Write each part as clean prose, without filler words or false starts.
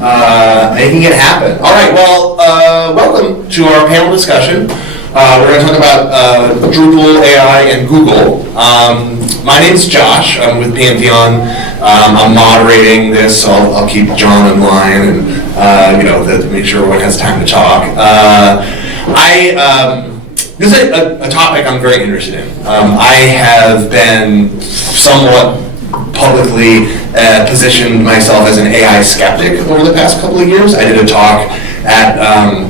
making it happen. All right, well, welcome to our panel discussion. We're going to talk about Drupal, AI, and Google. My name's Josh. I'm with Pantheon. I'm moderating this, so I'll keep John in line and to make sure everyone has time to talk. This is a topic I'm very interested in. I have been somewhat publicly positioned myself as an AI skeptic over the past couple of years. I did a talk at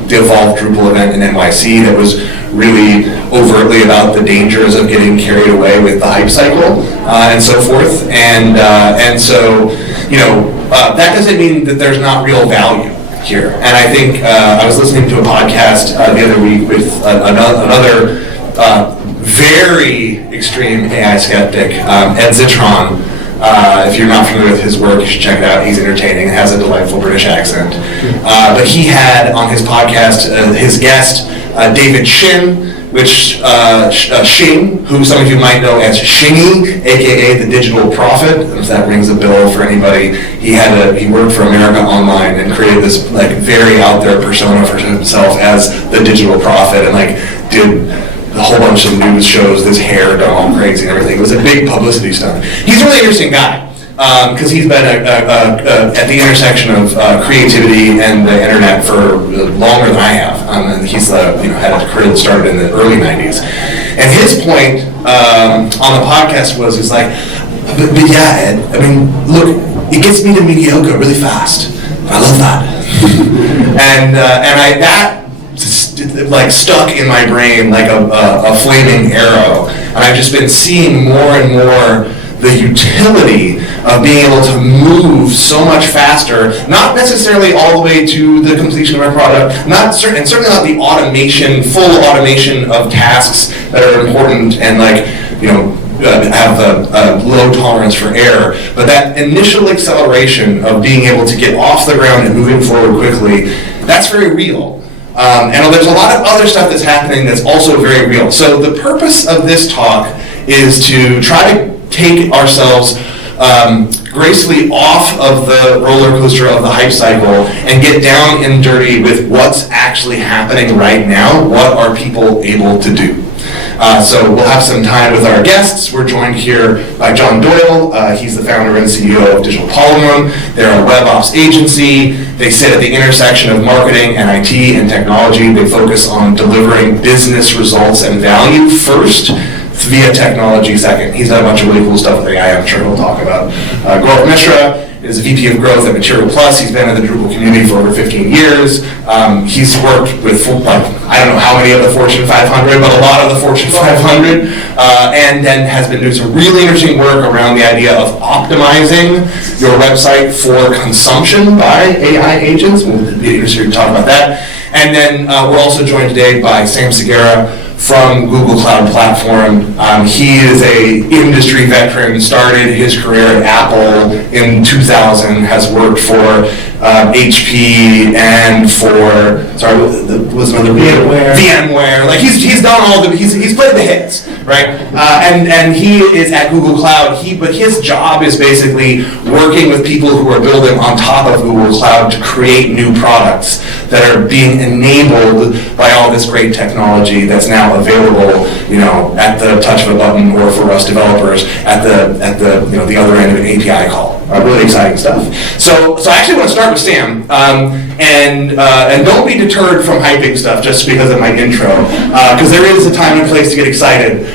the EvolveDrupal event in NYC that was really overtly about the dangers of getting carried away with the hype cycle and so forth. And so, that doesn't mean that there's not real value here. And I think I was listening to a podcast the other week with another very extreme AI skeptic, Ed Zitron. If you're not familiar with his work, you should check it out. He's entertaining and has a delightful British accent. But he had on his podcast his guest, David Shin, Shing, who some of you might know as Shingy, aka the Digital Prophet. If that rings a bell for anybody, he worked for America Online and created this very out there persona for himself as the Digital Prophet, and did a whole bunch of news shows, this hair done all crazy and everything. It was a big publicity stunt. He's a really interesting guy because he's been at the intersection of creativity and the internet for longer than I have. And he's had a career that started in the early 90s. And his point on the podcast was, he's like, but yeah, Ed, I mean, look, it gets me to mediocre really fast. I love that. and that stuck in my brain like a flaming arrow. And I've just been seeing more and more the utility of being able to move so much faster, not necessarily all the way to the completion of our product, and certainly not the full automation of tasks that are important and have a low tolerance for error, but that initial acceleration of being able to get off the ground and moving forward quickly, that's very real. And there's a lot of other stuff that's happening that's also very real. So the purpose of this talk is to try to take ourselves gracefully off of the roller coaster of the hype cycle and get down and dirty with what's actually happening right now. What are people able to do? So we'll have some time with our guests. We're joined here by John Doyle. He's the founder and CEO of Polygon. They're a web ops agency. They sit at the intersection of marketing and IT and technology. They focus on delivering business results and value first, via technology second. He's done a bunch of really cool stuff with AI, I'm sure he'll talk about. Gaur is a VP of Growth at Material Plus. He's been in the Drupal community for over 15 years. He's worked with, I don't know how many of the Fortune 500, but a lot of the Fortune 500, and then has been doing some really interesting work around the idea of optimizing your website for consumption by AI agents. We'll be interested to talk about that. And then we're also joined today by Sam Segura from Google Cloud Platform. He is a industry veteran, started his career at Apple in 2000, has worked for HP and for, VMware. He's done all he's played the hits, right? And he is at Google Cloud, but his job is basically working with people who are building on top of Google Cloud to create new products that are being enabled by all this great technology that's now available, at the touch of a button, or for us developers at the other end of an API call. Really exciting stuff. So I actually want to start with Sam, and don't be deterred from hyping stuff just because of my intro, because there is a time and place to get excited.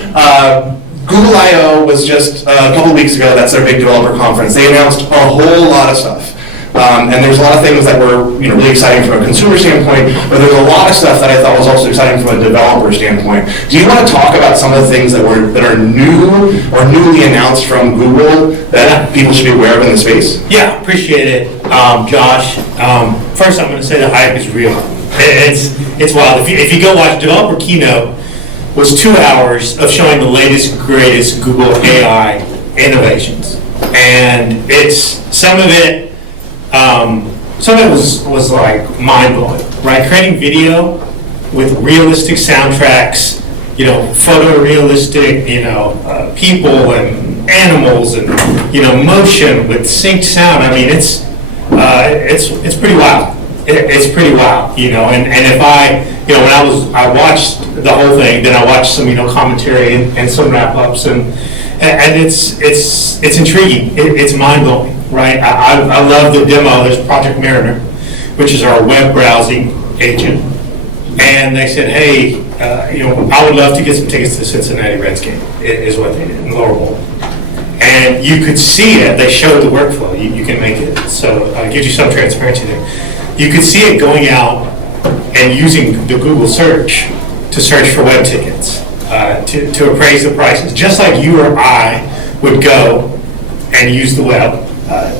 Google I/O was just a couple weeks ago. That's their big developer conference. They announced a whole lot of stuff. And there's a lot of things that were really exciting from a consumer standpoint, but there's a lot of stuff that I thought was also exciting from a developer standpoint. Do you want to talk about some of the things that are new or newly announced from Google that people should be aware of in the space? Yeah, appreciate it, Josh. First, I'm going to say the hype is real. It's wild. If you go watch Developer Keynote, was 2 hours of showing the latest, greatest Google AI innovations, and some of it was like mind-blowing, right? Creating video with realistic soundtracks, photorealistic, people and animals and, motion with synced sound. I mean, It's pretty wild. It's pretty wild, you know, and if when I watched the whole thing, then I watched some, commentary and some wrap-ups, and it's intriguing. It's mind-blowing, right? I love the demo. There's Project Mariner, which is our web browsing agent, and they said, hey, I would love to get some tickets to the Cincinnati Reds game, is what they did in Lower Bowl. And you could see it. They showed the workflow. You can make it. So it gives you some transparency there. You could see it going out and using the Google search to search for web tickets, to appraise the prices, just like you or I would go and use the web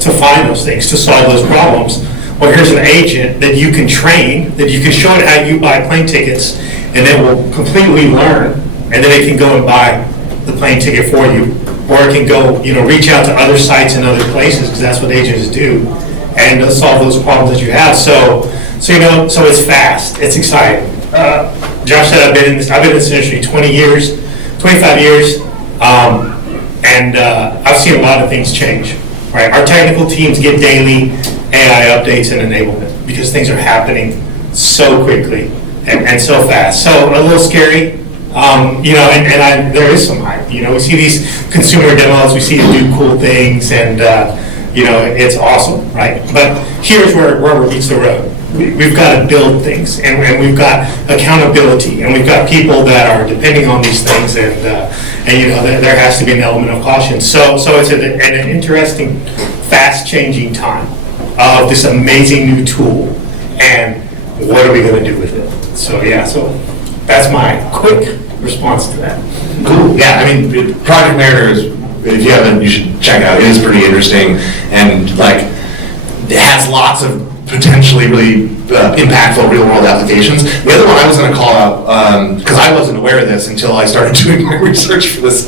to find those things, to solve those problems. Well, here's an agent that you can train, that you can show it how you buy plane tickets, and it will completely learn, and then it can go and buy the plane ticket for you, or it can go, reach out to other sites and other places, because that's what agents do, and solve those problems that you have. So it's fast, it's exciting. Josh said I've been in this industry 25 years, and I've seen a lot of things change. Right, our technical teams get daily AI updates and enablement because things are happening so quickly and so fast. So a little scary, there is some hype. We see these consumer demos, we see it do cool things, and it's awesome, right? But here's where rubber meets the road. We've got to build things, and we've got accountability, and we've got people that are depending on these things, and there has to be an element of caution. So it's an interesting, fast-changing time of this amazing new tool, and what are we going to do with it? So that's my quick response to that. Cool. Yeah, Project Mariner is, if you haven't, you should check it out. It is pretty interesting, and it has lots of potentially really impactful real-world applications. The other one I was going to call out, because I wasn't aware of this until I started doing my research for this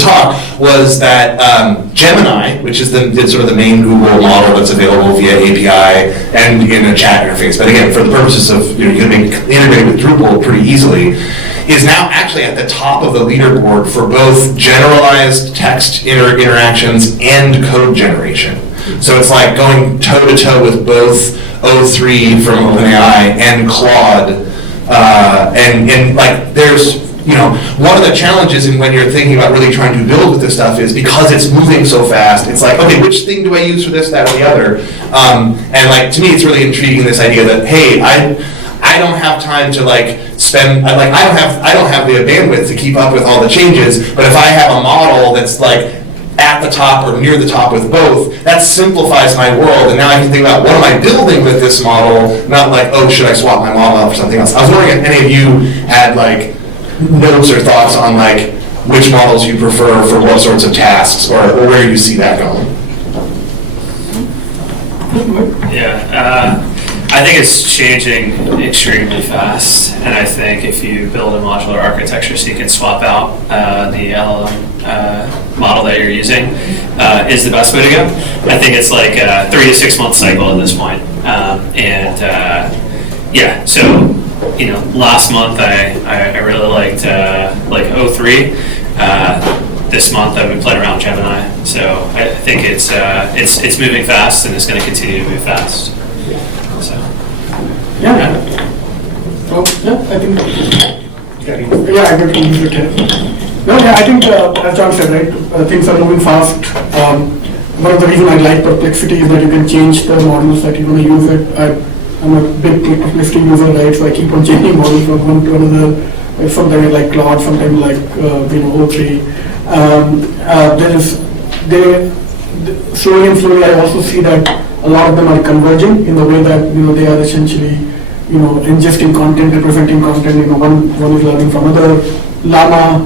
talk, was that Gemini, which is the sort of the main Google model that's available via API and in a chat interface, but again, for the purposes of you can integrate with Drupal pretty easily, is now actually at the top of the leaderboard for both generalized text interactions and code generation. So it's like going toe-to-toe with both O3 from OpenAI and Claude, and there's, one of the challenges in when you're thinking about really trying to build with this stuff is because it's moving so fast, it's like, okay, which thing do I use for this, that, or the other? And to me, it's really intriguing, this idea that, hey, I don't have time to spend, I don't have the bandwidth to keep up with all the changes, but if I have a model that's at the top or near the top with both, that simplifies my world, and now I can think about what am I building with this model, not should I swap my model out for something else. I was wondering if any of you had notes or thoughts on which models you prefer for what sorts of tasks, or where you see that going. Yeah, I think it's changing extremely fast, and I think if you build a modular architecture so you can swap out the LLM model that you're using is the best way to go. I think it's like a 3 to 6 month cycle at this point. So last month I really liked O3. This month I've been playing around with Gemini, so I think it's moving fast, and it's going to continue to move fast. So I think I agree with you. I think as John said, right, things are moving fast. One of the reasons I like Perplexity is that you can change the models that you're going to use it. I'm a big Perplexity user, right? So I keep on changing models from one to another. Sometimes like Claude, sometimes O3. Slowly and slowly, I also see that a lot of them are converging in the way that they are essentially ingesting content, representing content. One is learning from other. Llama,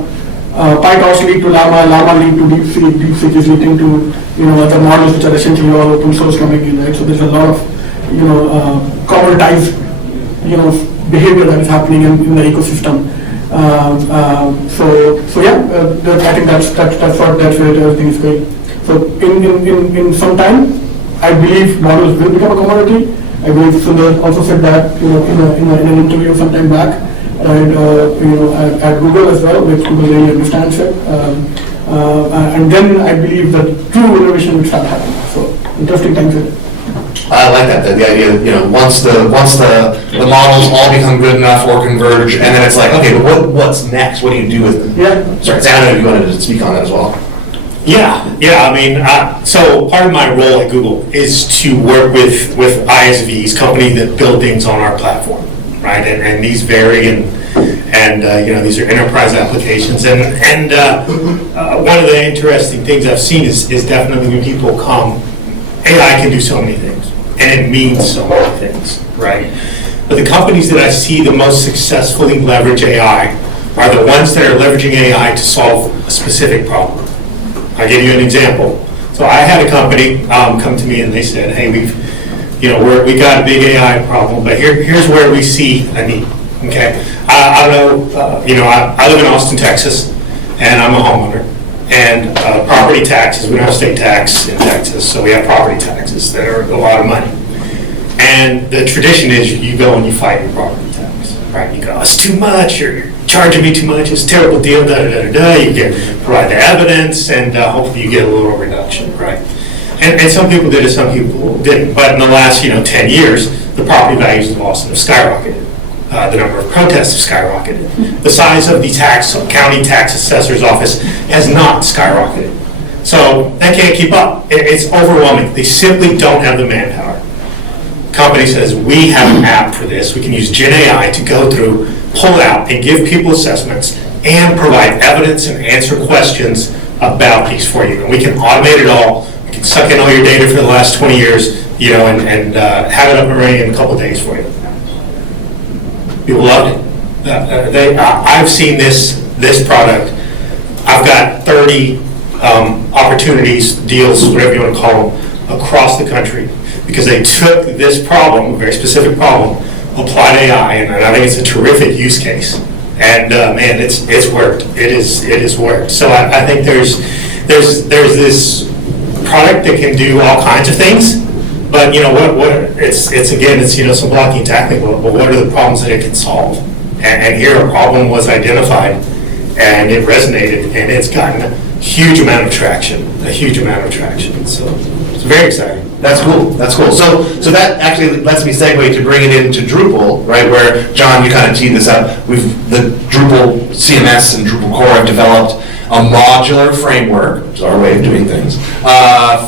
PyTorch lead to Llama, Llama lead to DeepSeek, DeepSeek is leading to other models which are essentially all open source coming in, right? So there's a lot of commoditized behavior that is happening in the ecosystem. I think that's where everything is going. So in some time, I believe models will become a commodity. I believe Sundar also said that in an interview some time back, and at Google as well, which Google really understands it. And then I believe that true innovation will start happening. So interesting times. I like that, the idea that, once the models all become good enough or converge, and then it's like, okay, but what's next? What do you do with them? Yeah. Sorry, Sam, I don't know if you wanted to speak on that as well. Yeah, I mean, so part of my role at Google is to work with ISVs, companies that build things on our platform, right? And these vary, and these are enterprise applications. And one of the interesting things I've seen is definitely when people come, AI can do so many things, and it means so many things, right? But the companies that I see the most successfully leverage AI are the ones that are leveraging AI to solve a specific problem. I'll give you an example. So I had a company come to me and they said, hey, we got a big AI problem, but here's where we see a need, okay? I don't know, I live in Austin, Texas, and I'm a homeowner. And property taxes, we don't have state tax in Texas, so we have property taxes that are a lot of money. And the tradition is you go and you fight your property tax, right? You go, it's too much, you're charging me too much, it's a terrible deal, You provide the evidence, and hopefully you get a little reduction, right? And some people did it, some people didn't. But in the last 10 years, the property values of Boston have skyrocketed. The number of protests have skyrocketed. The size of the county tax assessor's office has not skyrocketed. So they can't keep up. It's overwhelming. They simply don't have the manpower. Company says, we have an app for this. We can use Gen AI to go through, pull out, and give people assessments and provide evidence and answer questions about these for you. And we can automate it all. We can suck in all your data for the last 20 years, and have it up and running in a couple days for you. People loved it. I've seen this product. I've got 30 opportunities, deals, whatever you want to call them, across the country because they took this problem, a very specific problem, applied AI, and I think it's a terrific use case. And man, it's worked. It is worked. So I think there's this product that can do all kinds of things. But it's some blocking and tackling. But what are the problems that it can solve? And here a problem was identified, and it resonated, and it's gotten a huge amount of traction. So it's very exciting. That's cool. So that actually lets me segue to bring it into Drupal, right? Where John, you kind of teed this up. The Drupal CMS and Drupal core have developed a modular framework, which is our way of doing things,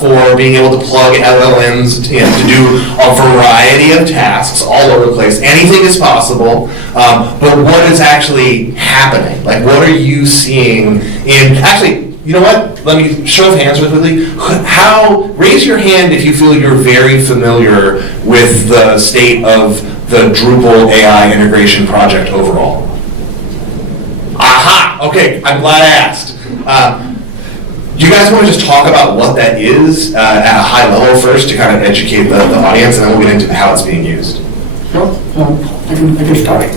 for being able to plug LLMs to do a variety of tasks all over the place. Anything is possible, but what is actually happening? Like, what are you seeing in, actually, you know what? Let me show of hands quickly. Raise your hand if you feel you're very familiar with the state of the Drupal AI integration project overall. Aha! Okay, I'm glad I asked. Do you guys want to just talk about what that is at a high level first to kind of educate the audience, and then we'll get into how it's being used? No, I can start.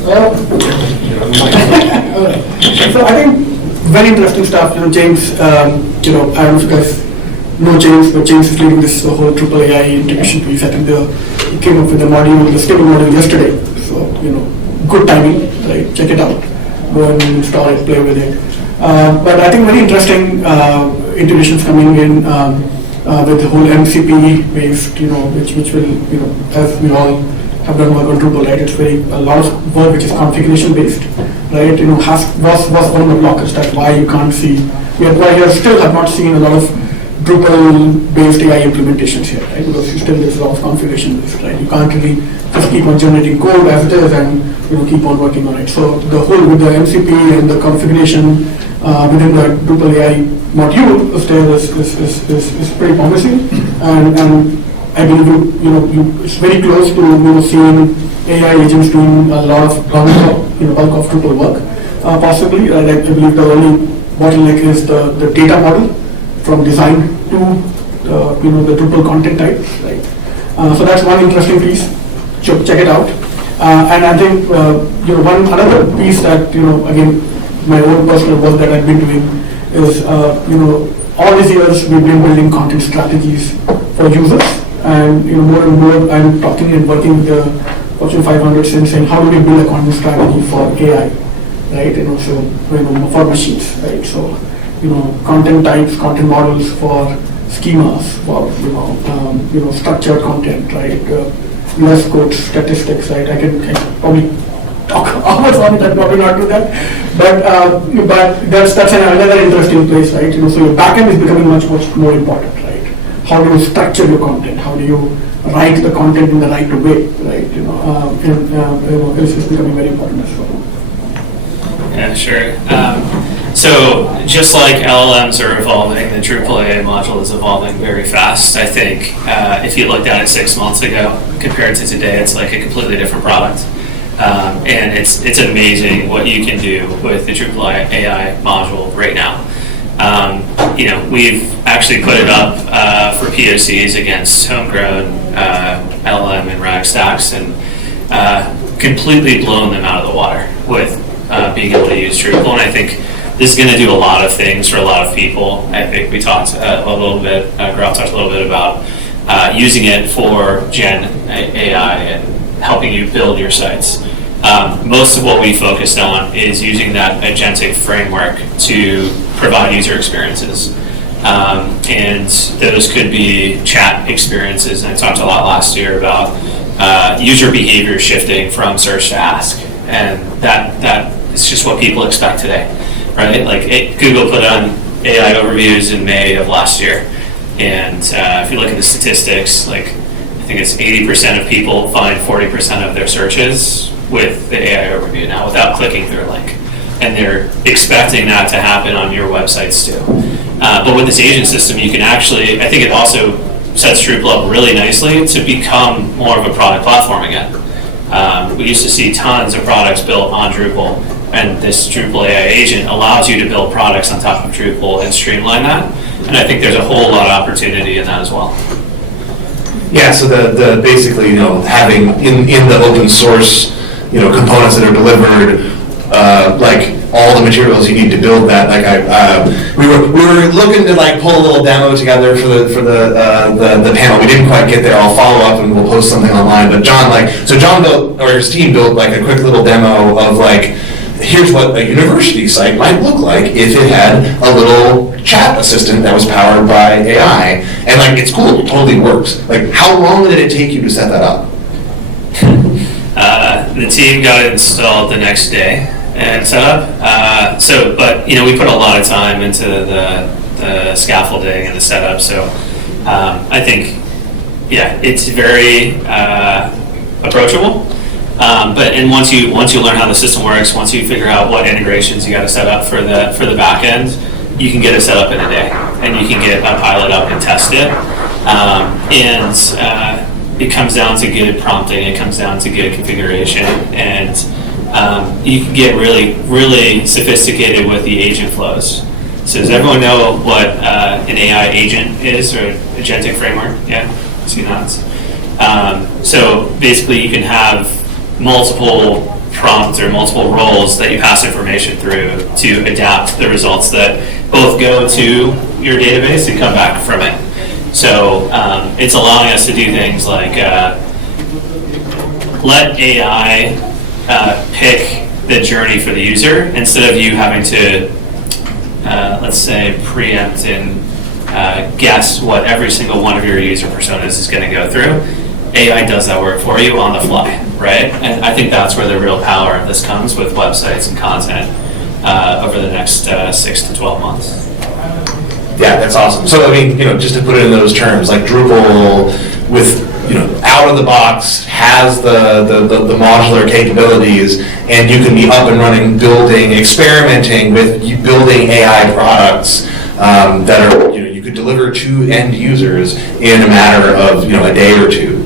So I think very interesting stuff. James, I don't know if you guys know James, but James is leading this whole Drupal AI integration piece. I think he came up with the stable module yesterday. So, good timing, right? Check it out. Go and install it, play with it. But I think very interesting integrations coming in with the whole MCP based, which will, as we all have done work on Drupal, right? It's a lot of work which is configuration based, right? Was one of the blockers that why you can't see, why you still have not seen a lot of Drupal based AI implementations here, right? Because there's a lot of configuration based, right? You can't really just keep on generating code as it is and keep on working on it. So the whole with the MCP and the configuration within the Drupal AI module is pretty promising, and I believe it's very close to seeing AI agents doing a lot of bulk of Drupal work. Possibly, I believe the only bottleneck is the data model from design to the Drupal content type, right? So that's one interesting piece. Check it out. And I think one another piece that again my own personal work that I've been doing is all these years we've been building content strategies for users, and more and more I'm talking and working with the Fortune 500 and saying how do we build a content strategy for AI, right? For machines, right? So content types, content models for schemas for structured content, right? Less code statistics, right? I can probably talk hours on it. I'll probably not do that, but that's another interesting place, right? So your backend is becoming much more important, right? How do you structure your content? How do you write the content in the right way, right? This is becoming very important as well. Yeah, sure. So just like LLMs are evolving, the Drupal AI module is evolving very fast. I think if you looked at it 6 months ago compared to today, it's like a completely different product. And it's amazing what you can do with the Drupal AI module right now. We've actually put it up for POCs against homegrown LLM and RAG stacks and completely blown them out of the water with being able to use Drupal. And I think this is going to do a lot of things for a lot of people. I think we talked a little bit, Gaur talked a little bit about using it for Gen AI and helping you build your sites. Most of what we focused on is using that agentic framework to provide user experiences. And those could be chat experiences. And I talked a lot last year about user behavior shifting from search to ask. And that is just what people expect today, right? Like Google put on AI overviews in May of last year. And if you look at the statistics, I think it's 80% of people find 40% of their searches with the AI overview now without clicking through a link. And they're expecting that to happen on your websites too. But with this agent system, you can actually, I think it also sets Drupal up really nicely to become more of a product platform again. We used to see tons of products built on Drupal, and this Drupal AI agent allows you to build products on top of Drupal and streamline that. And I think there's a whole lot of opportunity in that as well. Yeah, so the basically, having in the open source, components that are delivered, all the materials you need to build that. We were looking to pull a little demo together for the panel. We didn't quite get there. I'll follow up and we'll post something online. But John built, or his team built a quick little demo of here's what a university site might look like if it had a little chat assistant that was powered by AI. And it's cool, it totally works. How long did it take you to set that up? The team got it installed the next day and set up. But we put a lot of time into the scaffolding and the setup. So I think, it's very approachable. But once you learn how the system works, once you figure out what integrations you got to set up for the back end, you can get it set up in a day, and you can get a pilot up and test it. It comes down to good prompting. It comes down to good configuration, and you can get really, really sophisticated with the agent flows. So does everyone know what an AI agent is, or agentic framework? Yeah, see nods. So basically, you can have multiple prompts or multiple roles that you pass information through to adapt the results that both go to your database and come back from it. So it's allowing us to do things like let AI pick the journey for the user instead of you having to, let's say, preempt and guess what every single one of your user personas is going to go through. AI does that work for you on the fly, right? And I think that's where the real power of this comes with websites and content over the next 6 to 12 months. Yeah, that's awesome. So just to put it in those terms, Drupal with out of the box has the modular capabilities, and you can be up and running, building, experimenting with building AI products that are you could deliver to end users in a matter of a day or two.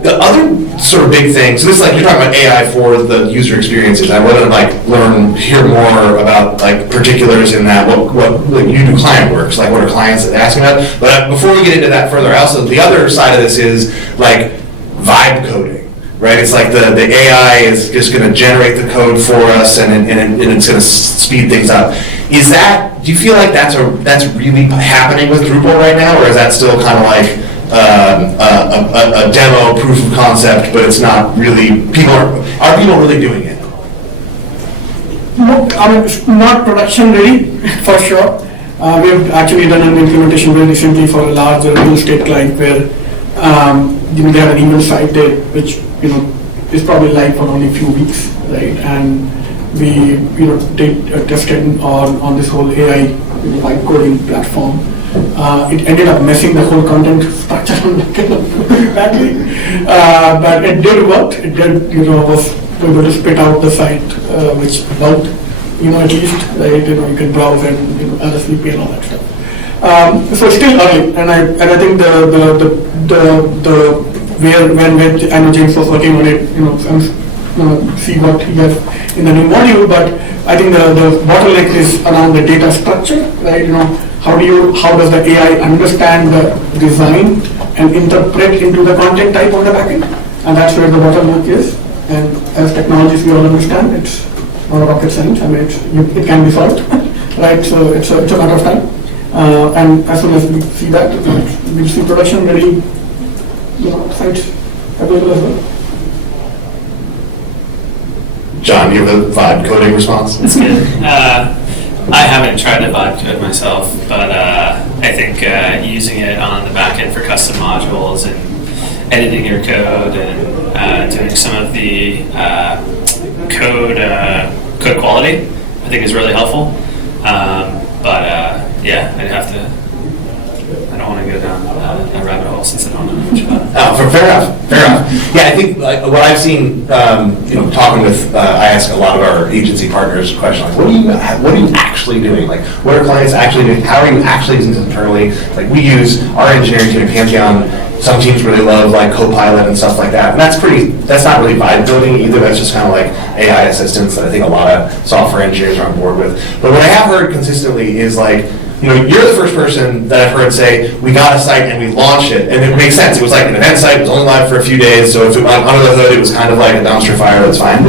The other sort of big thing, so this is you're talking about AI for the user experiences. I want to hear more about particulars in that. What you do client works, what are clients asking about? But before we get into that further, also the other side of this is vibe coding, right? It's the AI is just going to generate the code for us, and it's going to speed things up. Do you feel that's really happening with Drupal right now, or is that still kind of a demo proof of concept, but it's not really, are people really doing it? No, it's not production ready, for sure. We have actually done an implementation very recently for a large real estate client where they have an email site there, which is probably live for only a few weeks, right? And we did tested on this whole AI vibe coding platform. It ended up messing the whole content structure badly, but it did work. It did was able to spit out the site, which worked. At least, right, you can browse and RSVP and all that stuff. So it's still early, and I think when I know James was working on it, see what he has in the new module, but I think the bottleneck is around the data structure, right? How does the AI understand the design and interpret into the content type on the backend, and that's where the bottleneck is. And as technologies we all understand, it's not rocket science. I mean, it can be solved, right? So it's a matter of time. And as soon as we see that, we'll see production ready, sites available as well. John, you have a vibe coding response? That's good. I haven't tried to vibe code myself, but I think using it on the back end for custom modules and editing your code and doing some of the code quality, I think is really helpful. Yeah, I'd have to. I don't want to go down a rabbit hole since I don't know much about it. Oh, fair enough. Yeah, I think what I've seen, talking with, I ask a lot of our agency partners questions like, what are you actually doing? Like, what are clients actually doing? How are you actually using this internally? Like, we use our engineering team at Pantheon. Some teams really love like Copilot and stuff like that. And that's not really vibe building either. That's just kind of like AI assistants that I think a lot of software engineers are on board with. But what I have heard consistently is like, you're the first person that I've heard say, we got a site and we launched it. And it makes sense. It was like an event site. It was only live for a few days. So if it went under the hood, it was kind of like a dumpster fire. That's fine.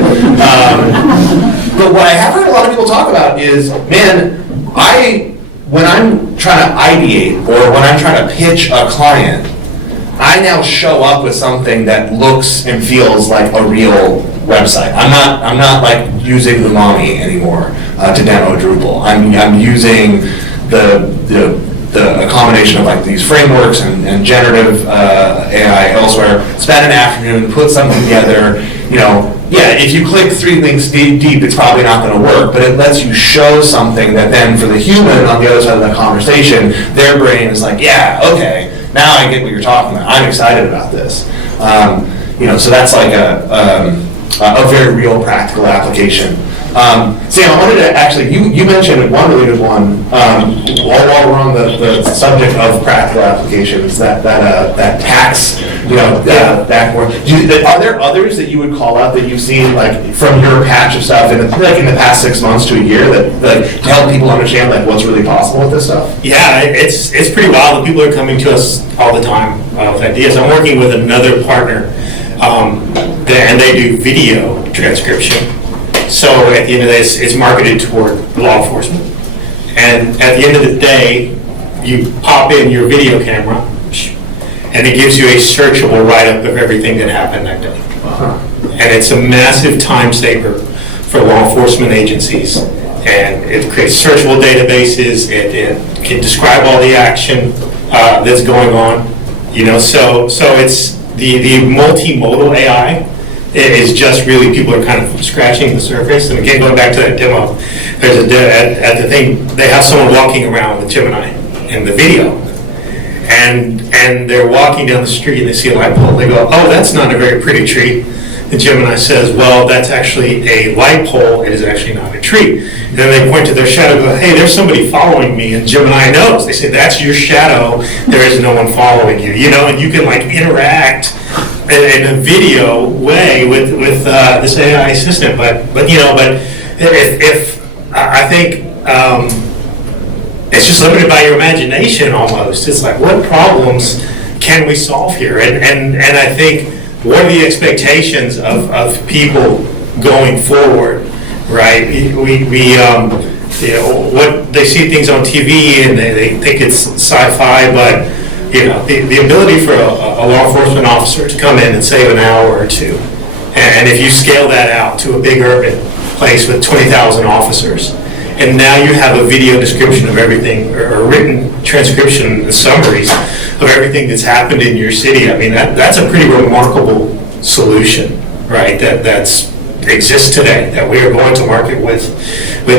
But what I have heard a lot of people talk about is, man, when I'm trying to ideate or when I'm trying to pitch a client, I now show up with something that looks and feels like a real website. I'm not like using the mommy anymore to demo Drupal. I'm using the combination of like these frameworks and generative AI elsewhere. Spend an afternoon, put something together. Yeah, if you click 3 links deep, it's probably not going to work, but it lets you show something that then for the human on the other side of that conversation, their brain is like, yeah, okay, now I get what you're talking about. I'm excited about this. So that's like a very real practical application. Sam, I wanted to actually, you mentioned one really good one, while we're on the subject of practical applications, that tax, that work. Are there others that you would call out that you've seen, like, from your patch of stuff in the past 6 months to a year that to help people understand, like, what's really possible with this stuff? Yeah, it's pretty wild. People are coming to us all the time with ideas. I'm working with another partner, and they do video transcription. So at the end of this, it's marketed toward law enforcement. And at the end of the day, you pop in your video camera, and it gives you a searchable write-up of everything that happened that day. And it's a massive time saver for law enforcement agencies. And it creates searchable databases. It can describe all the action that's going on. So it's the multimodal AI. It is just really, people are kind of scratching the surface. And again, going back to that demo, there's at the thing, they have someone walking around with Gemini in the video. And they're walking down the street and they see a light pole. They go, oh, that's not a very pretty tree. And Gemini says, well, that's actually a light pole. It is actually not a tree. And then they point to their shadow and go, hey, there's somebody following me. And Gemini knows. They say, that's your shadow. There is no one following you. And you can like interact in a video way with this AI assistant. But if I think it's just limited by your imagination almost. It's like, what problems can we solve here? And I think, what are the expectations of people going forward, right? What they see things on TV and they think it's sci-fi, but the ability for a law enforcement officer to come in and save an hour or two, and if you scale that out to a big urban place with 20,000 officers, and now you have a video description of everything, or a written transcription, summaries of everything that's happened in your city. I mean, that's a pretty remarkable solution, right? That's exists today, that we are going to market with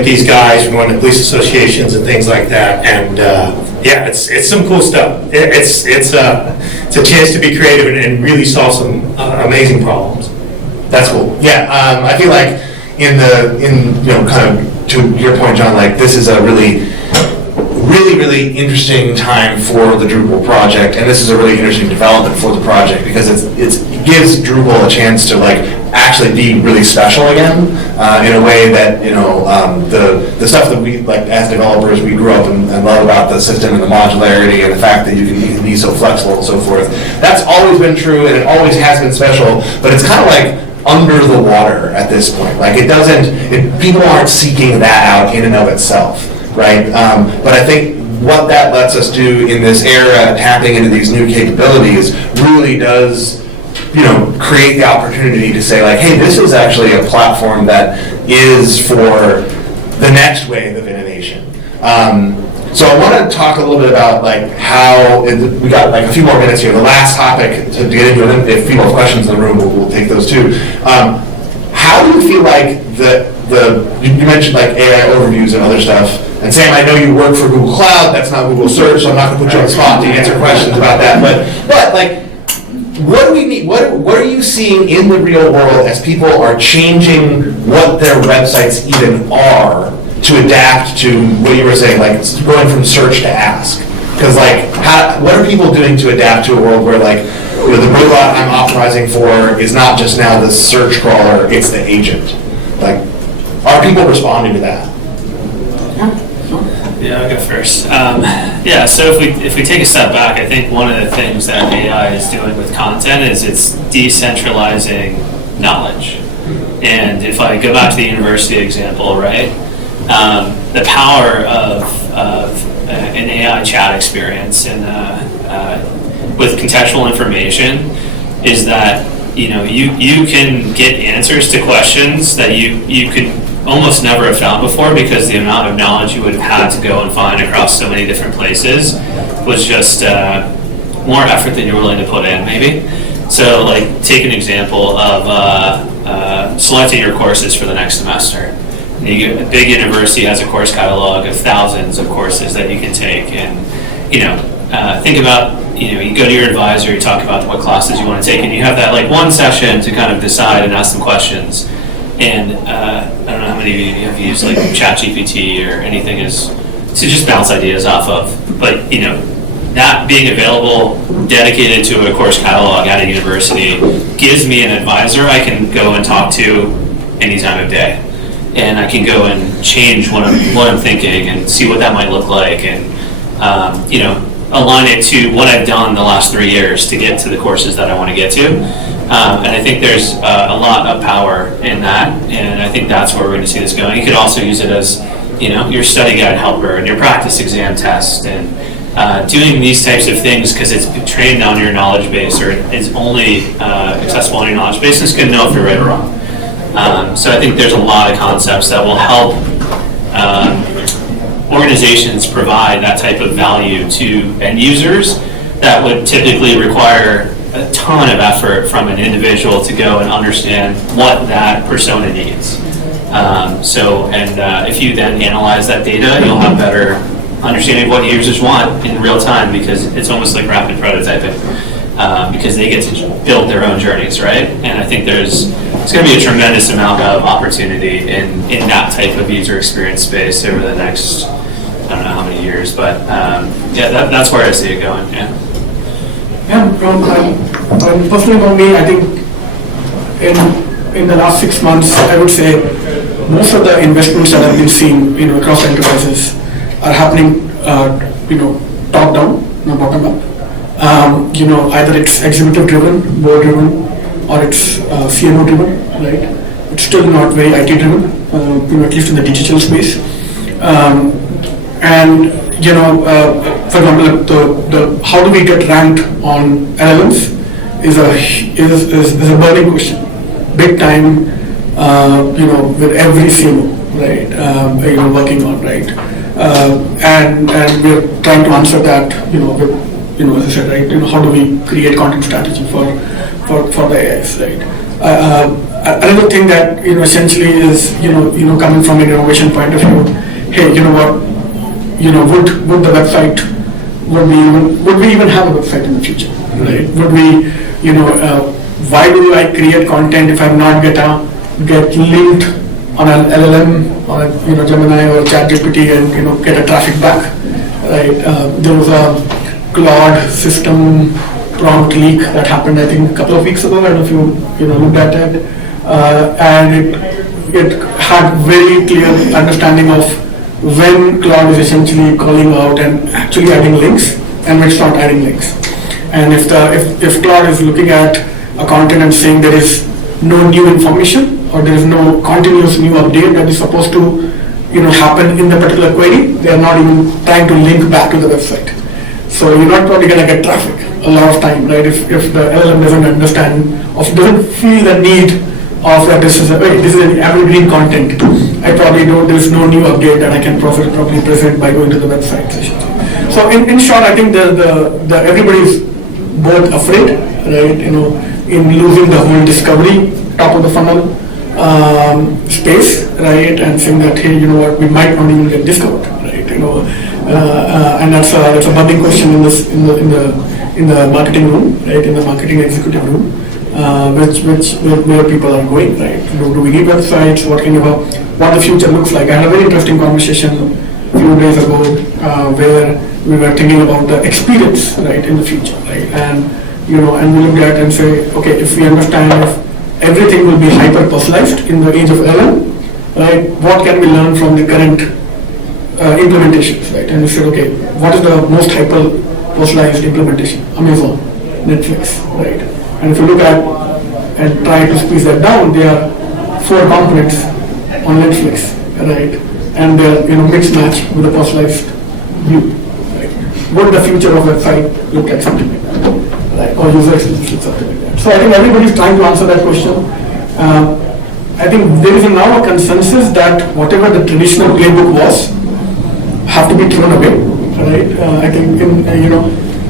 these guys. We're going to police associations and things like that, and yeah, it's some cool stuff. It's a chance to be creative and really solve some amazing problems. That's cool. Yeah, I feel like in kind of to your point, John, like this is a really interesting time for the Drupal project, and this is a really interesting development for the project because it gives Drupal a chance to like actually be really special again in a way that the stuff that we like as developers we grew up and love about the system and the modularity and the fact that you can be so flexible and so forth. That's always been true and it always has been special, but it's kind of like under the water at this point. Like people aren't seeking that out in and of itself, right? But I think what that lets us do in this era, tapping into these new capabilities, really does create the opportunity to say like, hey, this is actually a platform that is for the next wave of innovation. So I want to talk a little bit about like how, we got like a few more minutes here. The last topic to get into, and if people have questions in the room, we'll take those too. How do you feel like you mentioned like AI overviews and other stuff, and Sam, I know you work for Google Cloud, that's not Google Search, so I'm not going to put you on the spot to answer questions about that, but like, what do we need? What are you seeing in the real world as people are changing what their websites even are to adapt to what you were saying, like going from search to ask? Because like, what are people doing to adapt to a world where like the robot I'm optimizing for is not just now the search crawler, it's the agent? Like, are people responding to that? Yeah, I'll go first. Yeah, so if we take a step back, I think one of the things that AI is doing with content is it's decentralizing knowledge. And if I go back to the university example, right, the power of an AI chat experience and with contextual information is that you can get answers to questions that you could almost never have found before, because the amount of knowledge you would have had to go and find across so many different places was just more effort than you're willing to put in, maybe. So like, take an example of selecting your courses for the next semester. A big university has a course catalog of thousands of courses that you can take, and think about, you go to your advisor, you talk about what classes you want to take, and you have that like one session to kind of decide and ask them questions. And I don't know how many of you have used like ChatGPT or anything to just bounce ideas off of. But that being available, dedicated to a course catalog at a university, gives me an advisor I can go and talk to any time of day, and I can go and change what I'm thinking and see what that might look like, and align it to what I've done the last 3 years to get to the courses that I want to get to. And I think there's a lot of power in that, and I think that's where we're going to see this going. You could also use it as, your study guide helper and your practice exam test, and doing these types of things because it's trained on your knowledge base, or is only accessible on your knowledge base, and it's going to know if you're right or wrong. So I think there's a lot of concepts that will help organizations provide that type of value to end users that would typically require a ton of effort from an individual to go and understand what that persona needs. If you then analyze that data, you'll have better understanding of what users want in real time, because it's almost like rapid prototyping, because they get to build their own journeys, right? And I think it's going to be a tremendous amount of opportunity in that type of user experience space over the next, I don't know how many years, but that's where I see it going, yeah. Personally for me, I think in the last 6 months, I would say most of the investments that have been seen across enterprises are happening top down, not bottom up. Either it's executive driven, board driven, or it's CMO driven, right? It's still not very IT driven, at least in the digital space. For example, the how do we get ranked on LLMs is a burning question, big time. With every CMO, right? Working on, right? And we're trying to answer that, as I said, right? How do we create content strategy for the AIs, right? Another thing that essentially is coming from an innovation point of view. Hey, what? Would the website would we even have a website in the future, right? Would we why do I create content if I'm not get linked on an LLM or Gemini or ChatGPT and get a traffic back, right? There was a Claude system prompt leak that happened, I think, a couple of weeks ago. I don't know if you looked at it, and it had very clear understanding of when Claude is essentially calling out and actually adding links, and when it's not adding links. And if Claude is looking at a content and saying there is no new information or there is no continuous new update that is supposed to happen in the particular query, they are not even trying to link back to the website. So you're not probably going to get traffic a lot of time, right? If the LLM doesn't understand or doesn't feel the need of that this is an evergreen content, I probably know there is no new update that I can probably present by going to the website. So in short, I think the everybody is both afraid, right? In losing the whole discovery top of the funnel space, right? And saying that, hey, we might not even get discovered, right? And that's a bubbling question in the marketing room, right? In the marketing executive room, where people are going, right? Do we need websites? What the future looks like? I had a very interesting conversation a few days ago where we were thinking about the experience, right, in the future, right? And we looked at and say, okay, if we understand if everything will be hyper personalized in the age of LLM, right? What can we learn from the current implementations, right? And we said, okay, what is the most hyper personalized implementation? Amazon, Netflix, right? And if you look at and try to squeeze that down, there are 4 components on Netflix, right? And they're mixed match with a personalized view, right? Would the future of website look like something like that, right? Or user experience look something like that? So I think everybody's trying to answer that question. I think there is now a consensus that whatever the traditional playbook was have to be thrown away, right? I think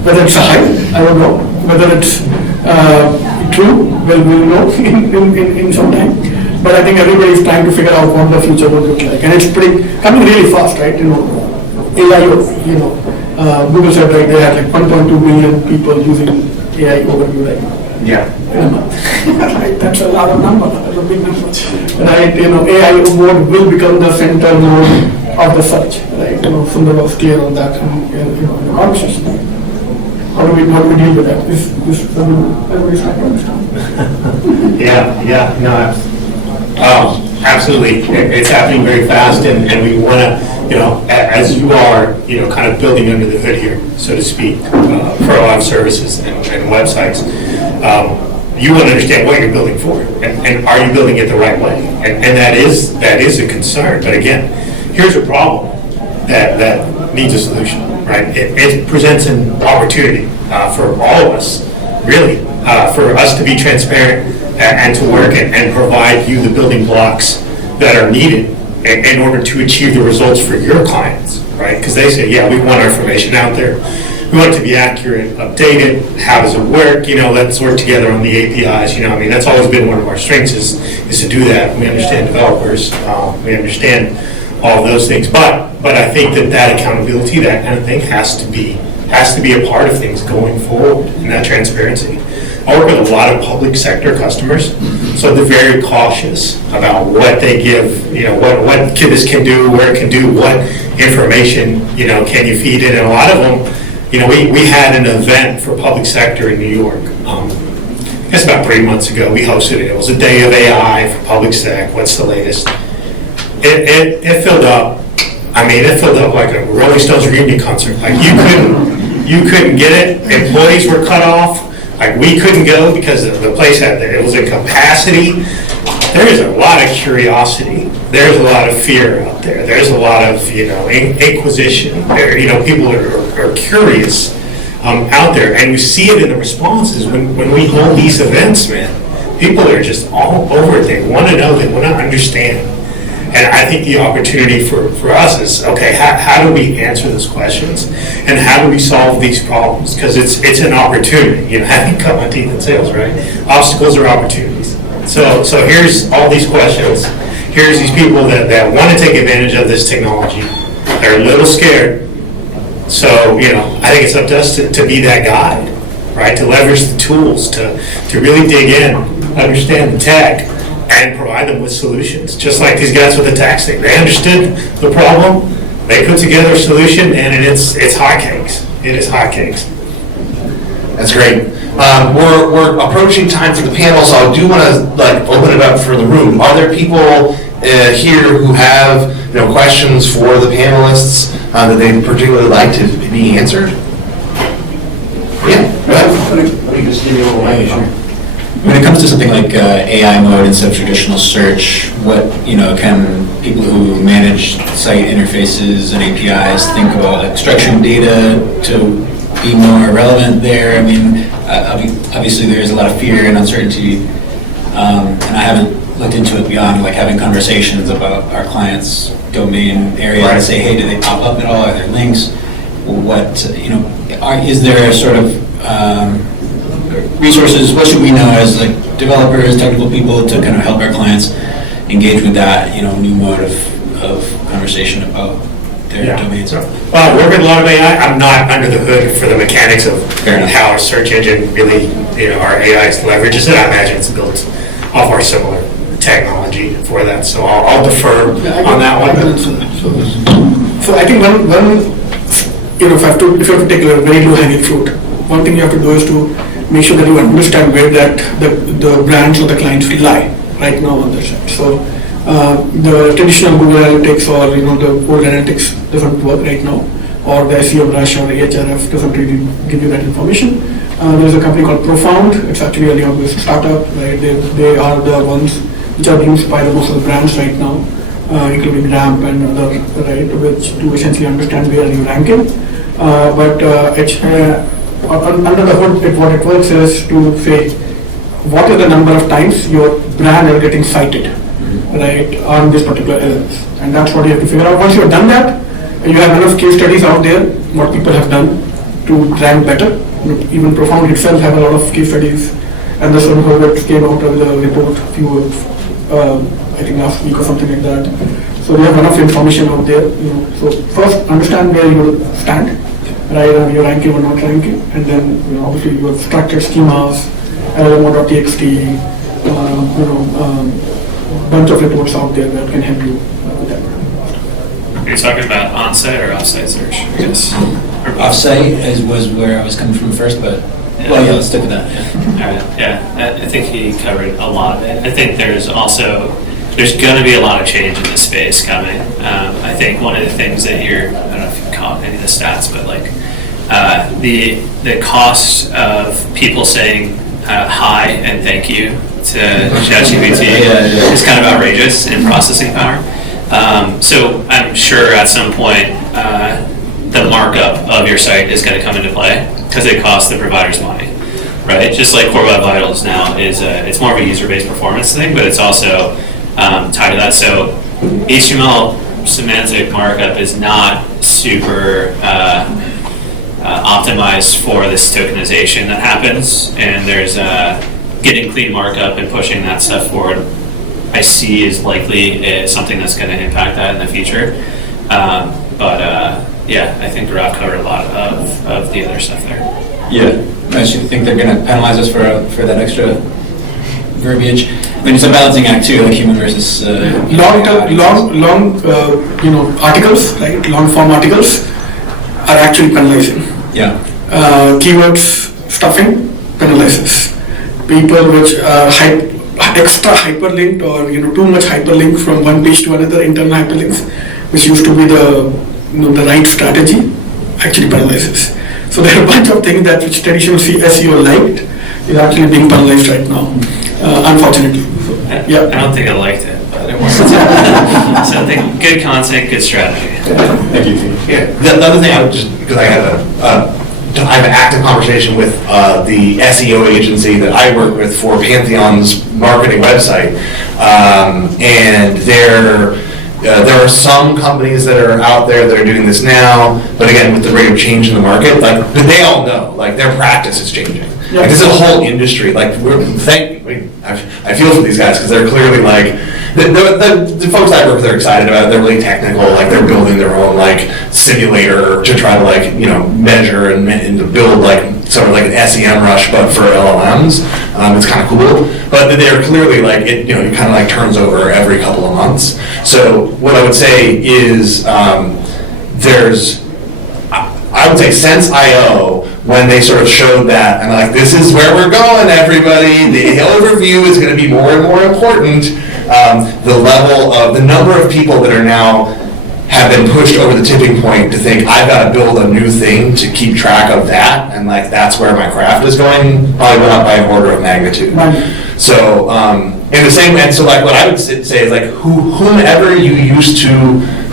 whether it's a hype, I don't know. Whether it's true, well, we'll know in some time. But I think everybody is trying to figure out what the future will look like, and it's coming really fast, right? AI, Google said right they had like 1.2 million people using AI overview right now. Yeah. In a month. Right? That's a lot of number. That's a big number. Right? AI mode will become the center node of the search. Right? Sundar was clear on that in the conversation. How do we deal with that? Everybody's trying to understand. Absolutely. It's happening very fast, and we want to, as you are, kind of building under the hood here, so to speak, for a lot of services and websites. You want to understand what you're building for, and are you building it the right way? And that is a concern. But again, here's a problem that needs a solution, right? It presents an opportunity for all of us, really, for us to be transparent and to work and provide you the building blocks that are needed in order to achieve the results for your clients, right? Because they say, yeah, we want our information out there. We want it to be accurate, updated. How does it work? Let's work together on the APIs. That's always been one of our strengths is to do that. We understand developers. We understand all of those things. But I think that accountability, that kind of thing, has to be a part of things going forward, and that transparency. I work with a lot of public sector customers, so they're very cautious about what they give, what this can do, where it can do, what information, can you feed it, and a lot of them, we had an event for public sector in New York, I guess about 3 months ago. We hosted it. It was a day of AI for public sec. What's the latest? It filled up. It filled up like a Rolling Stones reunion concert. Like you couldn't get it. Employees were cut off. Like we couldn't go because the place it was a capacity. There is a lot of curiosity. There's a lot of fear out there. There's a lot of inquisition. People are curious out there, and we see it in the responses when we hold these events. Man, people are just all over it. They want to know. They want to understand. And I think the opportunity for us is, okay, how do we answer those questions? And how do we solve these problems? Because it's an opportunity, you know, having cut my teeth in sales, right? Obstacles are opportunities. So here's all these questions. Here's these people that want to take advantage of this technology. They're a little scared. So, you know, I think it's up to us to be that guide, right? To leverage the tools, to really dig in, understand the tech, and provide them with solutions. Just like these guys with the tax thing. They understood the problem, they put together a solution, and it's hotcakes. It is hotcakes. That's great. We're approaching time for the panel, so I do want to open it up for the room. Are there people here who have questions for the panelists that they'd particularly like to be answered? Yeah, go ahead. Let me just give you a little mic. When it comes to something like AI mode instead of traditional search, what can people who manage site interfaces and APIs think about, like structuring data to be more relevant there? I mean, obviously there's a lot of fear and uncertainty, and I haven't looked into it beyond like having conversations about our clients' domain area and say, hey, do they pop up at all? Are there links? What is there a sort of resources? What should we know as like developers, technical people to kind of help our clients engage with that new mode of conversation about their domains? Well, working with a lot of AI, I'm not under the hood for the mechanics of how our search engine really, our AI leverages it. I imagine it's built off our similar technology for that, so I'll defer on that one. So I think one if you have to take a very low hanging fruit, one thing you have to do is to make sure that you understand where that the brands or the clients lie right now on their site. So the traditional Google Analytics or the old analytics doesn't work right now, or the SEO brush or the Ahref doesn't really give you that information. There's a company called Profound. It's actually a Lyon-based startup. Right? They are the ones which are used by most of the brands right now, including Ramp and other, right, which to essentially understand where you're ranking. But under the hood, what it works is to say what is the number of times your brand is getting cited, right, on this particular elements, and that's what you have to figure out. Once you have done that, you have enough case studies out there, what people have done to rank better. Even Profound itself have a lot of case studies, and the Sun Horowitz came out with a report I think last week or something like that. So we have enough information out there. So first understand where you stand, right? Are you ranking or not ranking, and then obviously you have structured schemas, LLM.txt, bunch of reports out there that can help you with that. Are you talking about on-site or off-site search? Yes. Offsite was where I was coming from first, but let's stick with that. I think he covered a lot of it. I think there's going to be a lot of change in this space coming. I think one of the things that I don't know if you caught any of the stats, but like the cost of people saying hi and thank you to ChatGPT is kind of outrageous in processing power. So I'm sure at some point the markup of your site is going to come into play because it costs the providers money, right? Just like Core Web Vitals now it's more of a user-based performance thing, but it's also tied to that. So HTML semantic markup is not super optimized for this tokenization that happens, and there's getting clean markup and pushing that stuff forward I see is likely something that's going to impact that in the future. I think Rob covered a lot of the other stuff there. Yeah, I actually think they're going to penalize us for that extra verbiage. I mean, it's a balancing act too, like human versus long articles, right? Long form articles are actually penalizing. Yeah. Keywords stuffing penalizes. People which are extra hyperlinked or too much hyperlink from one page to another, internal hyperlinks, which used to be the right strategy, actually penalizes. So there are a bunch of things that which traditional SEO liked is actually being penalized right now, unfortunately. I don't think I liked it, but it worked. So I think good content, good strategy. Thank you. Yeah. The other thing I would just, because I have an active conversation with the SEO agency that I work with for Pantheon's marketing website, and There are some companies that are out there that are doing this now, but again, with the rate of change in the market, like, but they all know, like, their practice is changing. Like, this is a whole industry, like, I feel for these guys, because they're clearly like, the folks I work with are excited about it, they're really technical, like, they're building their own, like, simulator to try to, like, you know, measure and to build, like, sort of like an SEM rush, but for LLMs. It's kind of cool, but they're clearly like, it, you know, it kind of like turns over every couple of months. So what I would say is, there's, I would say since I/O, when they sort of showed that, and like, this is where we're going, everybody, the overview is gonna be more and more important, the level of, the number of people that are now have been pushed over the tipping point to think, I've got to build a new thing to keep track of that, and like, that's where my craft is going, probably went up by an order of magnitude. So, in the same, and so like, what I would say is like, whomever you used to,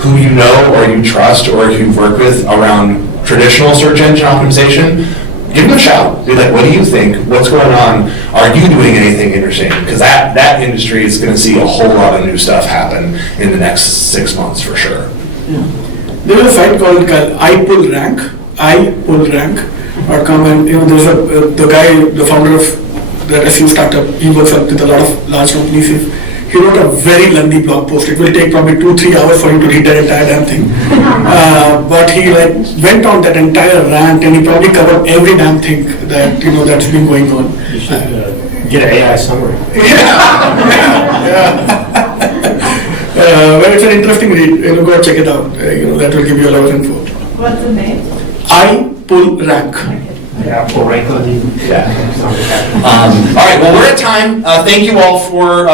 who you know, or you trust, or you've worked with around traditional search engine optimization, give them a shout. Be like, what do you think? What's going on? Are you doing anything interesting? Because that industry is going to see a whole lot of new stuff happen in the next 6 months for sure. Yeah. There is a site called iPullRank, iPullRank.com, and you know, there's the guy, the founder of that SEO startup, he works with a lot of large companies. He wrote a very lengthy blog post. It will take probably 2-3 hours for him to read that entire damn thing. But he like went on that entire rant, and he probably covered every damn thing that, you know, that's been going on. You should get an AI summary. But it's an interesting read. You know, go check it out. You know, that will give you a lot of info. What's the name? iPullRank. Yeah, pull right on the. Yeah. All right, well, we're at time. Thank you all for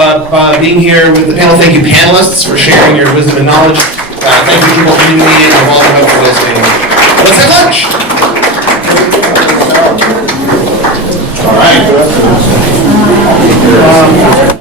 being here with the panel. Thank you, panelists, for sharing your wisdom and knowledge. Thank you, people community, and all of you for listening. Let's have lunch. All right.